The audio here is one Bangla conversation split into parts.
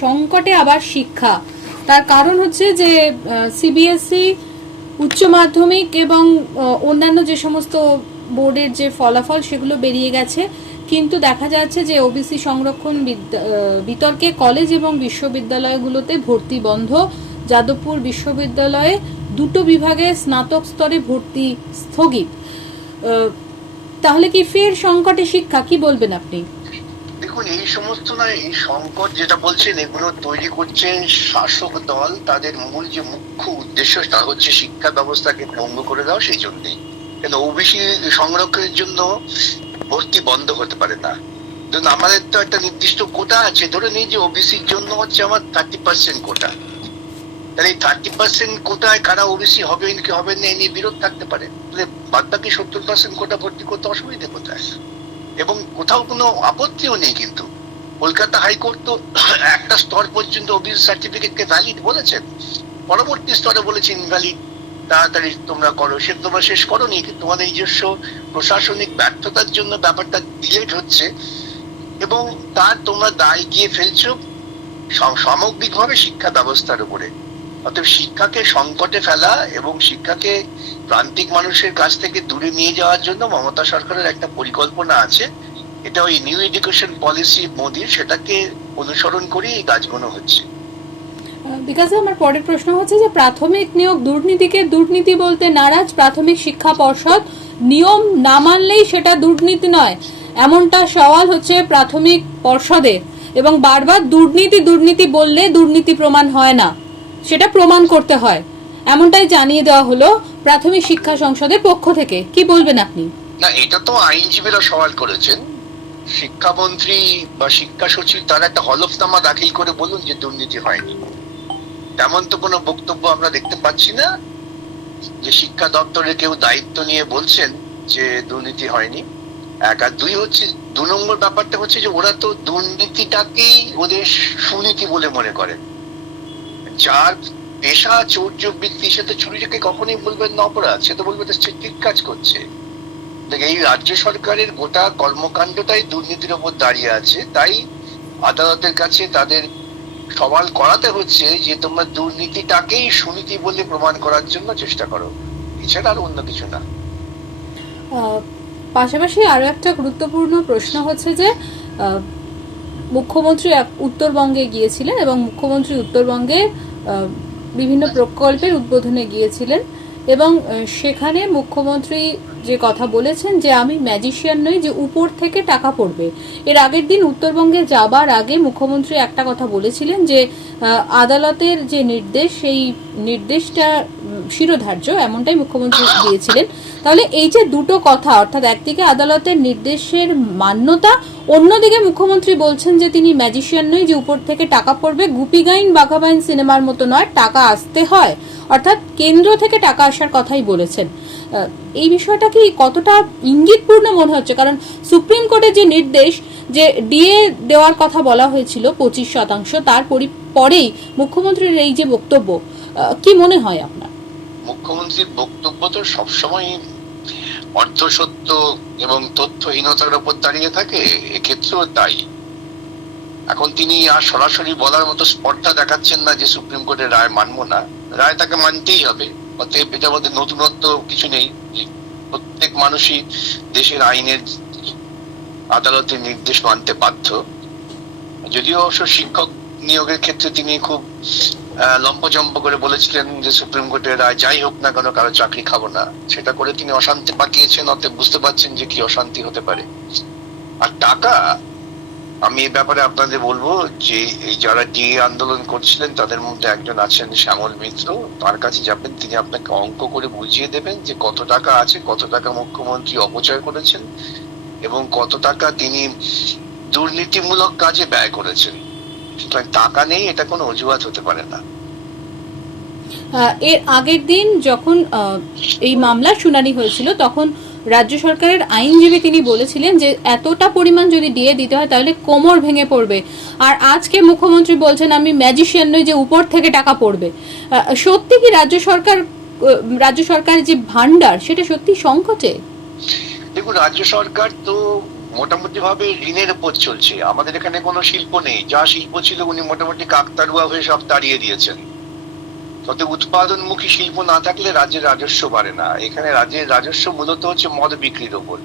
সংকটে আবার শিক্ষা। তার কারণ হচ্ছে যে সিবিএসই E উচ্চ মাধ্যমিক এবং অন্যান্য যে সমস্ত বোর্ডের যে ফলাফল সেগুলো বেরিয়ে গেছে। কিন্তু দেখা যাচ্ছে যে ওবিসি সংরক্ষণ বিতর্কে কলেজ এবং বিশ্ববিদ্যালয়গুলোতে ভর্তি বন্ধ। যাদবপুর বিশ্ববিদ্যালয়ে দুটো বিভাগে স্নাতক স্তরে ভর্তি স্থগিত। তাহলে কি ফের সংকটে শিক্ষা? কি বলবেন আপনি? দেখুন, এই সমস্ত না, এই সংকট যেটা বলছেন, এগুলো তৈরি করছেন শাসক দল। তাদের মূল যে মুখ্য উদ্দেশ্য, তা হচ্ছে শিক্ষা ব্যবস্থাকে ভঙ্গ করে দেওয়া সেই জন্যই কেন, ওবিসি সংরক্ষণের জন্য ভর্তি বন্ধ হতে পারে না। ধরুন, আমাদের তো একটা নির্দিষ্ট কোটা আছে। ধরে নিই যে ওবিসির জন্য হচ্ছে আমার থার্টি পার্সেন্ট কোটা। তাহলে এই থার্টি পার্সেন্ট কোটায় কারা ওবিসি হবে কি হবে না এই নিয়ে বিরোধ থাকতে পারে। তাহলে বাদ বাকি সত্তর পার্সেন্ট কোটা ভর্তি করতে অসুবিধে কোথায়? এবং কোথাও কোনো আপত্তিও নেই কিন্তু। কলকাতা হাইকোর্ট তো একটা স্তর পর্যন্ত ওবিসি সার্টিফিকেটকে ভ্যালিড বলেছেন। পরবর্তী স্তরে বলেছে, ইনভ্যালিড, তাড়াতাড়ি তোমরা করো, সে তোমরা শেষ করো নি কিন্তু তোমাদের নিজস্ব প্রশাসনিক ব্যর্থতার জন্য ব্যাপারটা ডিলেট হচ্ছে এবং তার তোমরা দায় গিয়ে ফেলছো সম- সামগ্রিকভাবে শিক্ষা ব্যবস্থার উপরে। অতএব শিক্ষাকে সংকটে ফেলা এবং শিক্ষাকে প্রান্তিক মানুষের কাছ থেকে দূরে নিয়ে যাওয়ার জন্য মমতা সরকারের একটা পরিকল্পনা আছে। এটা ওই নিউ এডুকেশন পলিসি মোদির, সেটাকে অনুসরণ করে এই কাজগুলো হচ্ছে। বিকাশ আমার পরের প্রশ্ন হচ্ছে যে প্রাথমিক নিয়োগ দুর্নীতিকে দুর্নীতি বলতে নারাজ প্রাথমিক শিক্ষা পর্ষদ। নিয়ম না মানলেই সেটা দুর্নীতি নয়। এমনটা সওয়াল হচ্ছে প্রাথমিক পর্ষদের এবং বারবার দুর্নীতি দুর্নীতি বললে দুর্নীতি প্রমাণ হয় না। সেটা প্রমাণ করতে হয়। এমনটাই জানিয়ে দেওয়া হলো প্রাথমিক শিক্ষা সংসদের পক্ষ থেকে। কি বলবেন আপনি? না, এটা তো আইনজীবীরা সওয়াল করেছেন। শিক্ষামন্ত্রী বা শিক্ষা সচিব, তারা একটা হলফনামা দাখিল করে বলুন যে দুর্নীতি হয়নি। তেমন তো কোনো বক্তব্য আমরা দেখতে পাচ্ছি না যে শিক্ষা দপ্তরে কেউ দায়িত্ব নিয়ে বলছেন যে দুর্নীতি হয়নি। এক আর দুই হচ্ছে, দু নম্বর ব্যাপারটা হচ্ছে যে ওরা তো দুর্নীতিটাকেই ওদের সুনীতি বলে মনে করেন যার পেশা চৌর্য বৃত্তি সে তো চুরিটাকে কখনোই বলবেন না, অপরাধ। সে তো বলবে তো ঠিক কাজ করছে। এই রাজ্য সরকারের গোটা কর্মকাণ্ডটাই দুর্নীতির ওপর দাঁড়িয়ে আছে। তাই আদালতের কাছে তাদের সওয়াল করাতে হচ্ছে যে, তোমরা দুর্নীতিটাকেই সুনীতি বলে প্রমাণ করার জন্য চেষ্টা করো। এছাড়া আর অন্য কিছু না। পাশাপাশি আরও একটা গুরুত্বপূর্ণ প্রশ্ন হচ্ছে যে মুখ্যমন্ত্রী উত্তরবঙ্গে গিয়েছিলেন এবং মুখ্যমন্ত্রী উত্তরবঙ্গে বিভিন্ন প্রকল্পের উদ্বোধনে গিয়েছিলেন এবং সেখানে মুখ্যমন্ত্রী যে কথা বলেছেন যে আমি ম্যাজিশিয়ান নই, যে উপর থেকে টাকা পড়বে। এর আগের দিন উত্তরবঙ্গে যাবার আগে মুখ্যমন্ত্রী একটা কথা বলেছিলেন যে আদালতের যে নির্দেশ, সেই নির্দেশটা শিরোধার্য, এমনটাই মুখ্যমন্ত্রী দিয়েছিলেন। তাহলে এই যে দুটো কথা, অর্থাৎ একদিকে আদালতের নির্দেশের মান্যতা, অন্যদিকে মুখ্যমন্ত্রী বলছেন যে তিনি ম্যাজিশিয়ান নয় যে উপর থেকে টাকা পড়বে। গুপি গাইন বাঘাবাইন সিনেমার মতো নয়, টাকা আসতে হয়। অর্থাৎ কেন্দ্র থেকে টাকা আসার কথাই বলেছেন। এই বিষয়টা কি কতটা ইঙ্গিতপূর্ণ মনে হচ্ছে? কারণ সুপ্রিম কোর্টের যে নির্দেশ, যে ডিএ দেওয়ার কথা বলা হয়েছিল পঁচিশ শতাংশ, তার পরেই মুখ্যমন্ত্রীর এই যে বক্তব্য কি মনে হয় আপনার? মুখ্যমন্ত্রীর বক্তব্য তো সবসময় অর্ধসত্য এবং তথ্যহীনতার উপর দাঁড়িয়ে থাকে, এক্ষেত্রেও তাই। এখন তিনি আর সরাসরি বলার মতো স্পর্ধা দেখাচ্ছেন না যে সুপ্রিম কোর্টের রায় মানবো না। রায় তাকে মানতেই হবে। অতএব এটার মধ্যে নতুনত্ব কিছু নেই। প্রত্যেক মানুষই দেশের আইনের আদালতের নির্দেশ মানতে বাধ্য। যদিও অবশ্য শিক্ষক নিয়োগের ক্ষেত্রে তিনি খুব লম্পজম্প করে বলেছিলেন যে সুপ্রিম কোর্টের রায় যাই হোক না কেন, কারও চাকরি খাব না। সেটা করে তিনি অশান্তি পাকিয়েছেন, অতএব বুঝতে পারছেন যে কি অশান্তি হতে পারে। আর টাকা, আমি এ ব্যাপারে আপনাদের বলব যে, এই যারা ডিএ আন্দোলন করছিলেন, তাদের মধ্যে একজন আছেন শ্যামল মিত্র। তার কাছে যাবেন, তিনি আপনাকে অঙ্ক করে বুঝিয়ে দেবেন যে কত টাকা আছে, কত টাকা মুখ্যমন্ত্রী অপচয় করেছেন এবং কত টাকা তিনি দুর্নীতিমূলক কাজে ব্যয় করেছেন। সুতরাং টাকা নেই, এটা কোনো অজুহাত হতে পারে না। এর আগের দিন যখন এই মামলার শুনানি হয়েছিল, তখন রাজ্য সরকারের আইনজীবী তিনি বলেছিলেন যে, এতটা পরিমাণ যদি দিয়ে দিতে হয়, তাহলে কোমর ভেঙে পড়বে। আর আজকে মুখ্যমন্ত্রী বলছেন, আমি ম্যাজিশিয়ান নই যে উপর থেকে টাকা পড়বে। সত্যি কি রাজ্য সরকার রাজ্য সরকারের যে ভান্ডার সেটা সত্যি সংকটে? দেখুন, রাজ্য সরকার তো মোটামুটি ভাবে ঋণের উপর চলছে। আমাদের এখানে কোনো শিল্প নেই। যা শিল্প ছিল, উনি মোটামুটি কাকতারুয়া হয়ে সব তাড়িয়ে দিয়েছেন। তবে উৎপাদনমুখী শিল্প না থাকলে রাজ্যের রাজস্ব বাড়ে না। এখানে রাজ্যের রাজস্ব মূলত হচ্ছে মদ বিক্রির ওপর।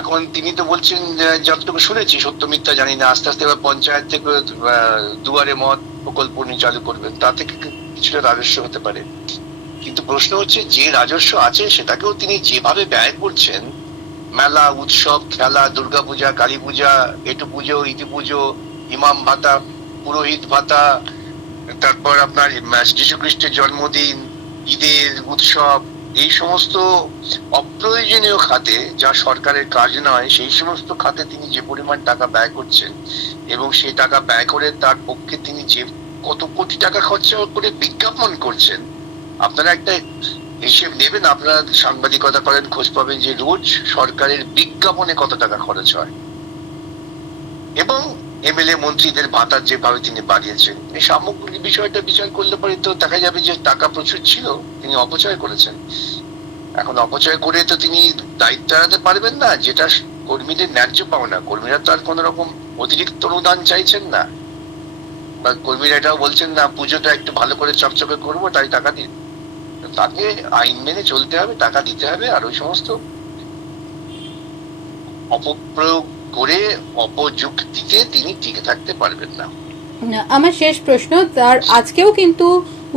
এখন তিনি তো বলছেন যতটুকু শুনেছি, সত্য মিথ্যা জানি না, আস্তে আস্তে এবার পঞ্চায়েত থেকে দুয়ারে মদ প্রকল্প উনি চালু করবেন, তা থেকে কিছুটা রাজস্ব হতে পারে? কিন্তু প্রশ্ন হচ্ছে, যে রাজস্ব আছে সেটাকেও তিনি যেভাবে ব্যয় করছেন, মেলা, উৎসব, খেলা, দুর্গাপূজা কালী পূজা এটু পুজো ইতি পুজো ইমাম ভাতা, পুরোহিত ভাতা তারপর আপনার যীশু খ্রিস্টের জন্মদিন, ঈদের উৎসব, এই সমস্ত অপ্রয়োজনীয় খাতে যা সরকারের কাজ নয়, সেই সমস্ত খাতে তিনি যে পরিমাণ টাকা ব্যয় করছেন এবং সেই টাকা ব্যয় করে তার পক্ষে তিনি যে কত কোটি টাকা খরচা করে বিজ্ঞাপন করছেন, আপনারা একটা হিসেব নেবেন, আপনারা সাংবাদিকতা করেন, খোঁজ পাবেন যে রোজ সরকারের বিজ্ঞাপনে কত টাকা খরচ হয়। এবং এমএলএ মন্ত্রীদের ভাতার যেভাবে তিনি বাড়িয়েছেন, এই সামগ্রিক বিষয়টা বিচার করলে পরে তো দেখা যাবে যে টাকা প্রচুর ছিল, তিনি অপচয় করেছেন। এখন অপচয় করে তো তিনি দায়িত্ব এড়াতে পারবেন না, যেটা কর্মীদের ন্যায্য পাওনা। কর্মীরা তো আর কোন রকম অতিরিক্ত অনুদান চাইছেন না। বা কর্মীরা এটাও বলছেন না, পুজোটা একটু ভালো করে চকচকে করব, তাই টাকা দিন তাকে আইন মেনে চলতে হবে, টাকা দিতে হবে, আর ওই সমস্ত অপপ্রয়োগ করে অপযুক্তিতে তিনি টিকে থাকতে পারবেন না। আমার শেষ প্রশ্ন তার আজকেও কিন্তু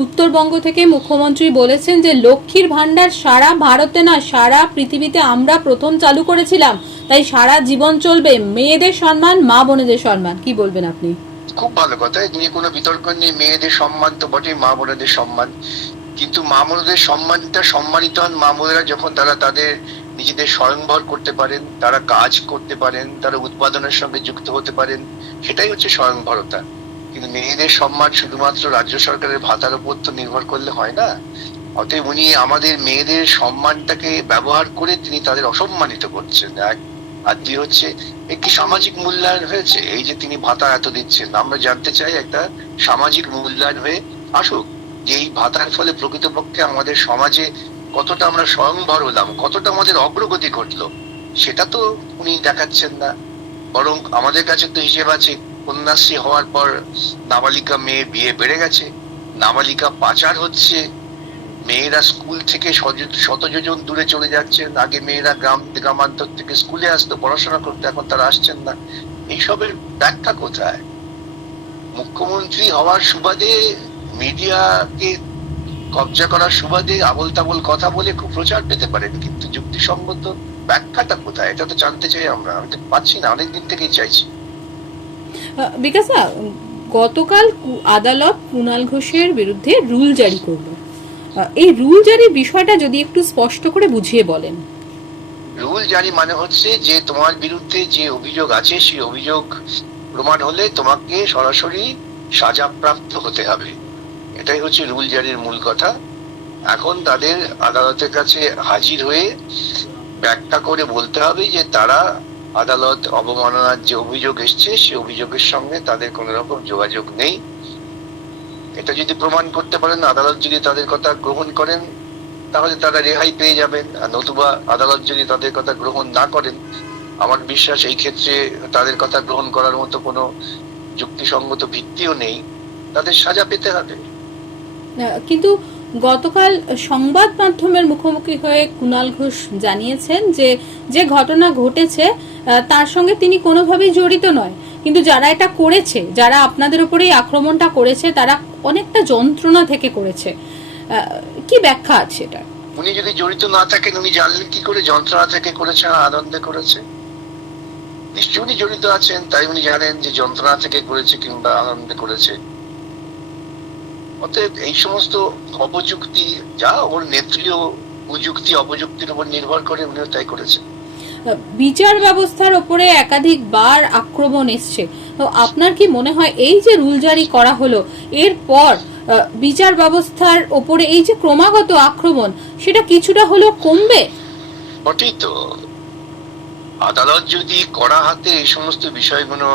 উত্তরবঙ্গ থেকে মুখ্যমন্ত্রী বলেছেন যে লক্ষ্মীর ভান্ডার সারা ভারতে না সারা পৃথিবীতে আমরা প্রথম চালু করেছিলাম। তাই সারা জীবন চলবে মেয়েদের সম্মান মা বোনেদের সম্মান। কি বলবেন আপনি? খুব ভালো কথা এ নিয়ে কোনো বিতর্ক নেই মেয়েদের সম্মান তো বটেই মা বোনেদের সম্মান। কিন্তু মা বোনেদের সম্মানটা সম্মানিত হন মা বোনেরা যখন তারা তাদের নিজেদের স্বয়ংভর করতে পারেন, তারা কাজ করতে পারেন, তারা উৎপাদনের সঙ্গে যুক্ত হতে পারেন, সেটাই হচ্ছে স্বয়ংভরতা কিন্তু মেয়েদের সম্মান শুধুমাত্র রাজ্য সরকারের ভাতার উপর তো নির্ভর করলে হয় না। অতএব উনি আমাদের মেয়েদের সম্মানটাকে ব্যবহার করে তিনি তাদের অসম্মানিত করছেন। এক আর দুই হচ্ছে একটি সামাজিক মূল্যায়ন হয়েছে। এই যে তিনি ভাতা এত দিচ্ছেন, আমরা জানতে চাই একটা সামাজিক মূল্যায়ন হয়ে আসুক যে এই ভাতার ফলে প্রকৃতপক্ষে আমাদের সমাজে কতটা আমরা স্বয়ংভর হলাম, কতটা আমাদের অগ্রগতি ঘটলো, সেটা তো উনি দেখাচ্ছেন না। বরং আমাদের কাছে তো হিসেব আছে, কন্যাশ্রী হওয়ার পর নাবালিকা মেয়ে বিয়ে বেড়ে গেছে, নাবালিকা পাচার হচ্ছে, মেয়েরা স্কুল থেকে সজ- শত যোজন দূরে চলে যাচ্ছেন, আগে মেয়েরা গ্রাম গ্রামান্তর থেকে স্কুলে আসতো, পড়াশোনা করতে, এখন তারা আসছেন না। এইসবের ব্যাখ্যা কোথায়? মুখ্যমন্ত্রী হওয়ার সুবাদে মিডিয়াকে কবজা করার সুবাদে আবল তাবল কথা বলে খুব প্রচার পেতে পারেন কিন্তু যুক্তিসঙ্গত ব্যাখ্যাটা কোথায়? এটা তো জানতে চাই আমরা। আমি তো পাচ্ছি না অনেকদিন থেকেই চাইছি। বিকাশ গতকাল আদালত কুণাল ঘোষের বিরুদ্ধে রুল জারি করল। এই রুল জারির বিষয়টা যদি একটু স্পষ্ট করে বুঝিয়ে বলেন। রুল জারি মানে হচ্ছে যে তোমার বিরুদ্ধে যে অভিযোগ আছে সেই অভিযোগ প্রমাণ হলে তোমাকে সরাসরি সাজাপ্রাপ্ত হতে হবে। এটাই হচ্ছে রুল জারির মূল কথা। এখন তাদের আদালতের কাছে হাজির হয়ে ব্যাখ্যা করে বলতে হবে যে তারা আদালত অবমাননার যে অভিযোগ এসছে, সে অভিযোগের সঙ্গে তাদের কোনো রকম যোগাযোগ নেই। এটা যদি প্রমাণ করতে পারেন, আদালত যদি তাদের কথা গ্রহণ করেন, তাহলে তারা রেহাই পেয়ে যাবেন। আর নতুবা আদালত যদি তাদের কথা গ্রহণ না করেন, আমার বিশ্বাস এই ক্ষেত্রে তাদের কথা গ্রহণ করার মতো কোনো যুক্তিসঙ্গত ভিত্তিও নেই। তাদের সাজা পেতে হবে। কিন্তু গতকাল সংবাদ মাধ্যমের মুখোমুখি হয়ে কুণাল ঘোষ জানিয়েছেন যে যে ঘটনা ঘটেছে তার সঙ্গে তিনি কোনোভাবেই জড়িত নয়। কিন্তু যারা এটা করেছে, যারা আপনাদের উপরে এই আক্রমণটা করেছে, তারা অনেকটা যন্ত্রণা থেকে করেছে। কি ব্যাখ্যা আছে এটা উনি যদি জড়িত না থাকেন, উনি জানলেন কি করে? যন্ত্রণা থেকে করেছে আনন্দে করেছে? নিশ্চয়ই উনি জড়িত আছেন, তাই উনি জানেন যে যন্ত্রণা থেকে করেছে কিংবা আনন্দে করেছে। অতএব এই সমস্ত অপযুক্তি যা ওর নেত্রীয় প্রযুক্তি অপযুক্তির উপর নির্ভর করে উনিও তাই করেছেন। বিচার ব্যবস্থার ওপরে একাধিকবার আক্রমণ এসছে। তো আপনার কি মনে হয় এই যে রুল জারি করা হলো এরপর বিচার ব্যবস্থার ওপরে এই যে ক্রমাগত আক্রমণ সেটা কিছুটা হলেও কমবে? বটেই তো। আদালত যদি কড়া হাতে এই সমস্ত বিষয়গুলো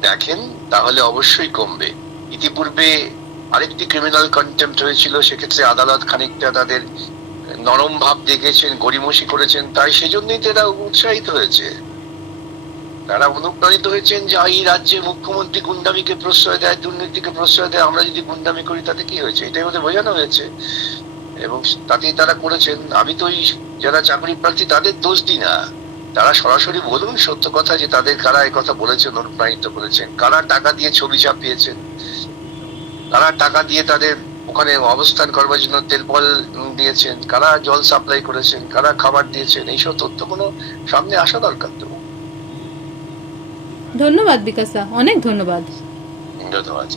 দেখেন তাহলে অবশ্যই কমবে। ইতিপূর্বে আরেকটি ক্রিমিনাল কন্টেম্পট হয়েছিল, সেক্ষেত্রে আদালত খানিকটা তাদের নরম ভাব দেখেছেন, গড়িমসি করেছেন, তাই সেজন্যই তো এরা উৎসাহিত হয়েছে। তারা অনুপ্রাণিত হয়েছেন যে এই রাজ্যে মুখ্যমন্ত্রী গুন্ডামিকে প্রশ্রয় দেয়, দুর্নীতিকে প্রশ্রয় দেয়, আমরা যদি গুন্ডামি করি, তাতে কি হয়েছে? এটাই ওদের বোঝানো হয়েছে। এবং তাতেই তারা করেছেন। আমি তো যারা চাকরি প্রার্থী, তাদের দোষ দিই না। তারা সরাসরি বলুন সত্য কথা যে, তাদের কারা কথা বলেছেন, অনুপ্রাণিত করেছেন। কারা টাকা দিয়ে ছবি ছাপিয়েছেন? কারা টাকা দিয়ে তাদের ওখানে অবস্থান করবার জন্য তেলপল পল দিয়েছেন কারা জল সাপ্লাই করেছেন কারা খাবার দিয়েছেন এইসব তথ্যগুলো সামনে আসা দরকার তো। ধন্যবাদ বিকাশা অনেক ধন্যবাদ। ধন্যবাদ।